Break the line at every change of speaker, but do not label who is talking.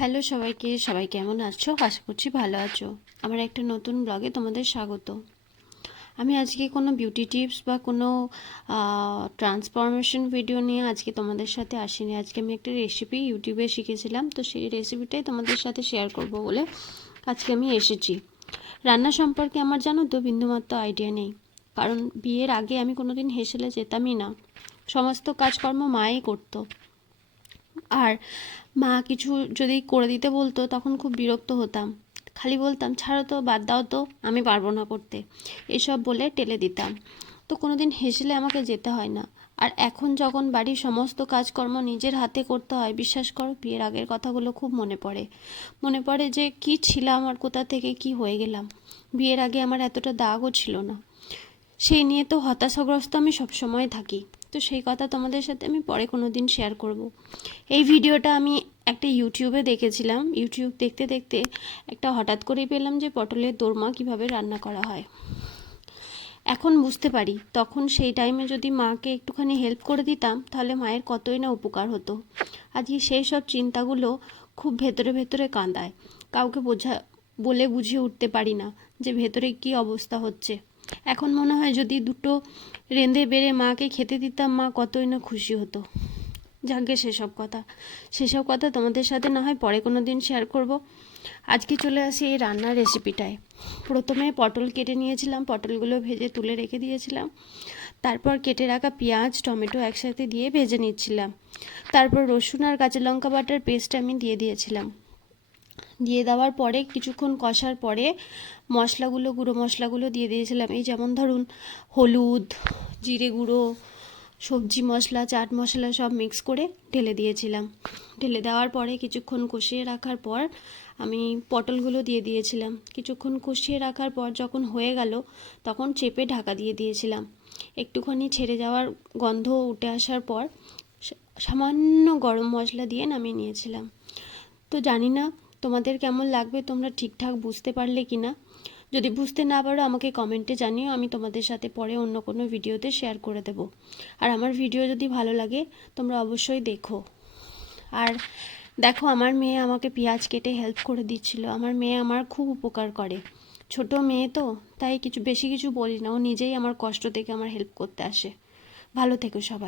Hello সবাইকে, সবাই কেমন আছো? আশা করছি ভালো আছো। আমার একটা নতুন ব্লগে তোমাদের স্বাগত। আমি আজকে কোনো বিউটি টিপস বা কোনো ট্রান্সফরমেশন ভিডিও নিয়ে আজকে তোমাদের সাথে আসিনি। আজকে আমি একটা রেসিপি ইউটিউবে শিখেছিলাম, তো সেই রেসিপিটাই তোমাদের সাথে শেয়ার করব বলে আজকে আমি এসেছি। রান্না সম্পর্কে আমার জানো তো বিন্দুমাত্র আইডিয়া নেই। কারণ বিয়ের আগে আমি কোনোদিন হেসেলে যেতামই না। সমস্ত কাজকর্ম মাই করতো। আর মা কিছু যদি করে দিতে বলতো, তখন খুব বিরক্ত হতাম। খালি বলতাম, ছাড়ো তো, বাদ দাও তো, আমি পারব না করতে এসব বলে টেলে দিতাম। তো কোনো দিন হেসলে আমাকে যেতে হয় না। আর এখন যখন বাড়ির সমস্ত কাজকর্ম নিজের হাতে করতে হয়, বিশ্বাস করো, বিয়ের আগের কথাগুলো খুব মনে পড়ে। মনে পড়ে যে, কি ছিলাম আর কোথা থেকে কি হয়ে গেলাম? বিয়ের আগে আমার এতটা দাগও ছিল না। সেই নিয়ে তো হতাশাগ্রস্ত আমি সবসময় থাকি। তো সেই কথা তোমাদের সাথে আমি পরে কোনো দিন শেয়ার করব। এই ভিডিওটা আমি একটা ইউটিউবে দেখেছিলাম। ইউটিউব দেখতে দেখতে একটা হঠাৎ করেই পেলাম যে পটলের দোরমা কীভাবে রান্না করা হয়। এখন বুঝতে পারি, তখন সেই টাইমে যদি মাকে একটুখানি হেল্প করে দিতাম, তাহলে মায়ের কতই না উপকার হতো। আজকে সেই সব চিন্তাগুলো খুব ভেতরে ভেতরে কাঁদায়। কাউকে বোঝা, বলে বুঝিয়ে উঠতে পারি না যে ভেতরে কি অবস্থা হচ্ছে। এখন মনে হয় যদি দুটো রেঁধে বেড়ে মাকে খেতে দিতাম, মা কতই না খুশি হতো। যাকে সেসব কথা। সেসব কথা তোমাদের সাথে না হয় পরে কোনো দিন শেয়ার করব। আজকে চলে আসি এই রান্নার রেসিপিটায় প্রথমে পটল কেটে নিয়েছিলাম, পটলগুলো ভেজে তুলে রেখে দিয়েছিলাম। তারপর কেটে রাখা পেঁয়াজ, টমেটো একসাথে দিয়ে ভেজে নিচ্ছিলাম। তারপর রসুন আর কাঁচা লঙ্কা বাটার পেস্ট আমি দিয়ে দিয়েছিলাম। দিয়ে দেওয়ার পরে, কিছুক্ষণ কষার পরে মশলাগুলো, গুঁড়ো মশলাগুলো দিয়ে দিয়েছিলাম। এই যেমন ধরুন, হলুদ, জিরে গুঁড়ো, সবজি মশলা, চাট মশলা সব মিক্স করে ঢেলে দিয়েছিলাম। ঢেলে দেওয়ার পরে কিছুক্ষণ কষিয়ে রাখার পর আমি পটলগুলো দিয়ে দিয়েছিলাম। কিছুক্ষণ কষিয়ে রাখার পর যখন হয়ে গেল, তখন চেপে ঢাকা দিয়ে দিয়েছিলাম। একটুখানি ছেড়ে যাওয়ার গন্ধ উঠে আসার পর সামান্য গরম মশলা দিয়ে নামিয়ে নিয়েছিলাম। তো জানি না তোমাদের কেমন লাগবে তোমরা ঠিকঠাক বুঝতে পারলে কি না যদি বুঝতে না পারো, আমাকে কমেন্টে জানিও, আমি তোমাদের সাথে পরে অন্য কোনো ভিডিওতে শেয়ার করে দেব। আর আমার ভিডিও যদি ভালো লাগে, তোমরা অবশ্যই দেখো। আর দেখো, আমার মেয়ে আমাকে পেঁয়াজ কেটে হেল্প করে দিচ্ছিল। আমার মেয়ে আমার খুব উপকার করে। ছোট মেয়ে তো, তাই কিছু, বেশি কিছু বলি না। ও নিজেই আমার কষ্ট থেকে আমার হেল্প করতে আসে। ভালো থেকো সবাই।